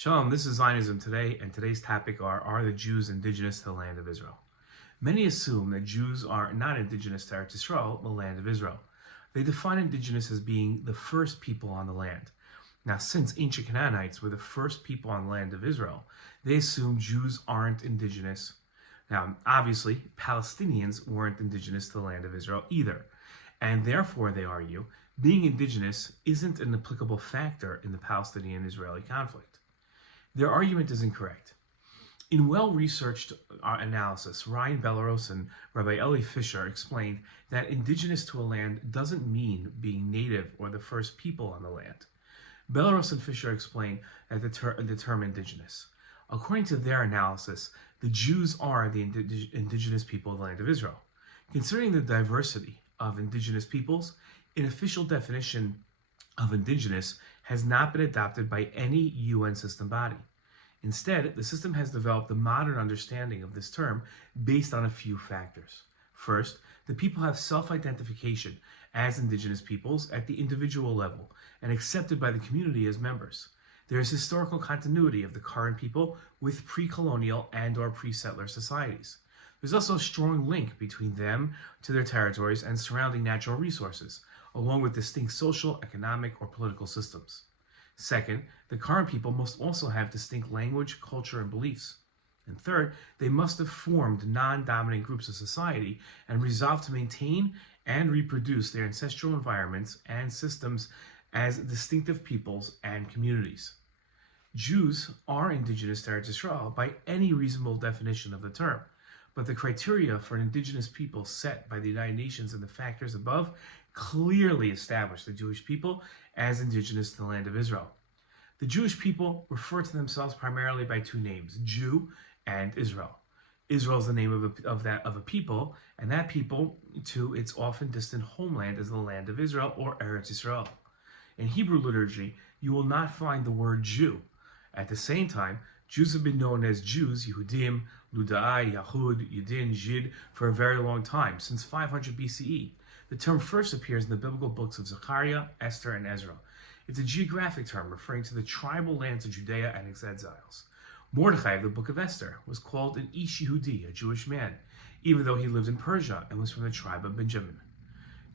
Shalom, this is Zionism today, and today's topic are the Jews indigenous to the land of Israel? Many assume that Jews are not indigenous to Eretz Yisrael, the land of Israel. They define indigenous as being the first people on the land. Now, since ancient Canaanites were the first people on the land of Israel, they assume Jews aren't indigenous. Now, obviously, Palestinians weren't indigenous to the land of Israel either, and therefore, they argue, being indigenous isn't an applicable factor in the Palestinian-Israeli conflict. Their argument is incorrect. In well-researched analysis, Bellerose and Rabbi Elli Fischer explained that indigenous to a land doesn't mean being native or the first people on the land. Bellerose and Fischer explained that the term indigenous. According to their analysis, the Jews are the indigenous people of the land of Israel. Considering the diversity of indigenous peoples, an official definition of indigenous has not been adopted by any UN system body. Instead, the system has developed a modern understanding of this term based on a few factors. First, the people have self-identification as indigenous peoples at the individual level and accepted by the community as members. There is historical continuity of the current people with pre-colonial and/or pre-settler societies. There's also a strong link between them to their territories and surrounding natural resources, along with distinct social, economic, or political systems. Second, the current people must also have distinct language, culture, and beliefs. And third, they must have formed non-dominant groups of society and resolved to maintain and reproduce their ancestral environments and systems as distinctive peoples and communities. Jews are indigenous to Eretz Yisrael by any reasonable definition of the term, but the criteria for an indigenous people set by the United Nations and the factors above clearly establish the Jewish people as indigenous to the land of Israel. The Jewish people refer to themselves primarily by two names, Jew and Israel. Israel is the name of a people, and that people to its often distant homeland is the land of Israel, or Eretz Yisrael. In Hebrew liturgy, you will not find the word Jew. At the same time, Jews have been known as Jews, Yehudim, Ludai, Yahud, Yidin, Jid, for a very long time, since 500 BCE. The term first appears in the biblical books of Zechariah, Esther, and Ezra. It's a geographic term referring to the tribal lands of Judea and its exiles. Mordechai of the book of Esther was called an Ish Yehudi, a Jewish man, even though he lived in Persia and was from the tribe of Benjamin.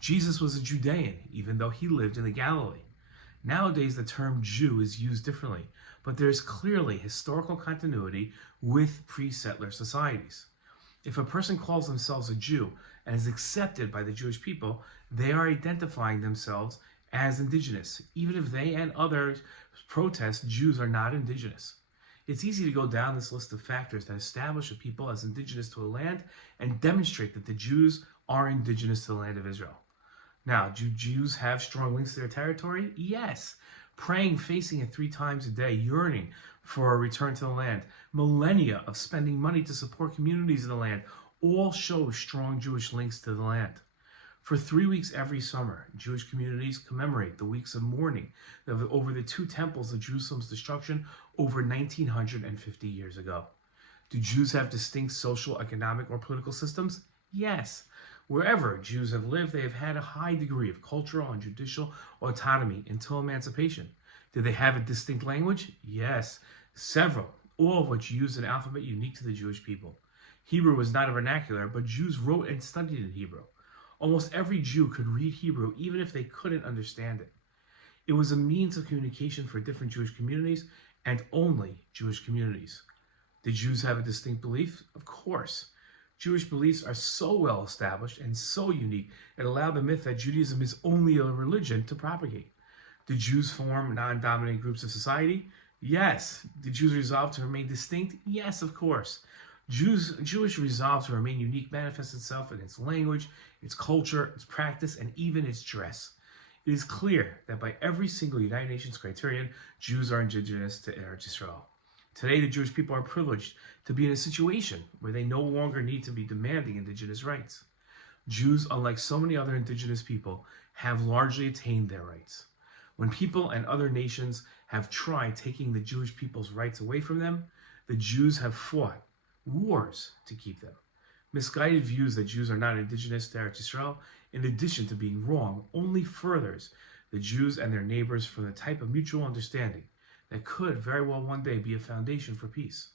Jesus was a Judean, even though he lived in the Galilee. Nowadays, the term Jew is used differently, but there is clearly historical continuity with pre-settler societies. If a person calls themselves a Jew and is accepted by the Jewish people, they are identifying themselves as indigenous, even if they and others protest Jews are not indigenous. It's easy to go down this list of factors that establish a people as indigenous to a land and demonstrate that the Jews are indigenous to the land of Israel. Now, do Jews have strong links to their territory? Yes. Praying, facing it 3 times a day, yearning for a return to the land, millennia of spending money to support communities in the land, all show strong Jewish links to the land. For 3 weeks every summer, Jewish communities commemorate the weeks of mourning over the 2 temples of Jerusalem's destruction over 1950 years ago. Do Jews have distinct social, economic, or political systems? Yes. Wherever Jews have lived, they have had a high degree of cultural and judicial autonomy until emancipation. Did they have a distinct language? Yes, several, all of which use an alphabet unique to the Jewish people. Hebrew was not a vernacular, but Jews wrote and studied in Hebrew. Almost every Jew could read Hebrew, even if they couldn't understand it. It was a means of communication for different Jewish communities, and only Jewish communities. Did Jews have a distinct belief? Of course. Jewish beliefs are so well established and so unique, it allowed the myth that Judaism is only a religion to propagate. Did Jews form non-dominant groups of society? Yes. Did Jews resolve to remain distinct? Yes, of course. Jewish resolve to remain unique manifests itself in its language, its culture, its practice, and even its dress. It is clear that by every single United Nations criterion, Jews are indigenous to Eretz Yisrael. Today, the Jewish people are privileged to be in a situation where they no longer need to be demanding indigenous rights. Jews, unlike so many other indigenous people, have largely attained their rights. When people and other nations have tried taking the Jewish people's rights away from them, the Jews have fought wars to keep them. Misguided views that Jews are not indigenous to Eretz Yisrael, in addition to being wrong, only furthers the Jews and their neighbors from the type of mutual understanding that could very well one day be a foundation for peace.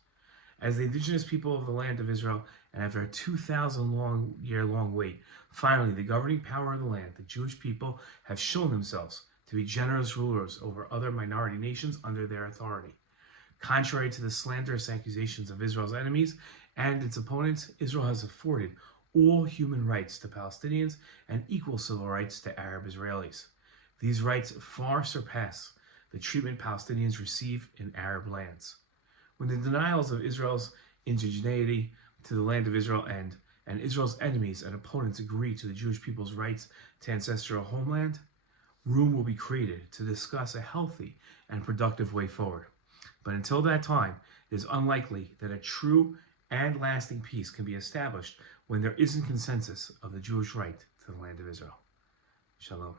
As the indigenous people of the land of Israel, and after a 2,000-year-long wait, finally the governing power of the land, the Jewish people, have shown themselves to be generous rulers over other minority nations under their authority. Contrary to the slanderous accusations of Israel's enemies and its opponents, Israel has afforded all human rights to Palestinians and equal civil rights to Arab Israelis. These rights far surpass the treatment Palestinians receive in Arab lands. When the denials of Israel's indigeneity to the land of Israel and Israel's enemies and opponents agree to the Jewish people's rights to ancestral homeland, room will be created to discuss a healthy and productive way forward. But until that time, it is unlikely that a true and lasting peace can be established when there isn't consensus of the Jewish right to the land of Israel. Shalom.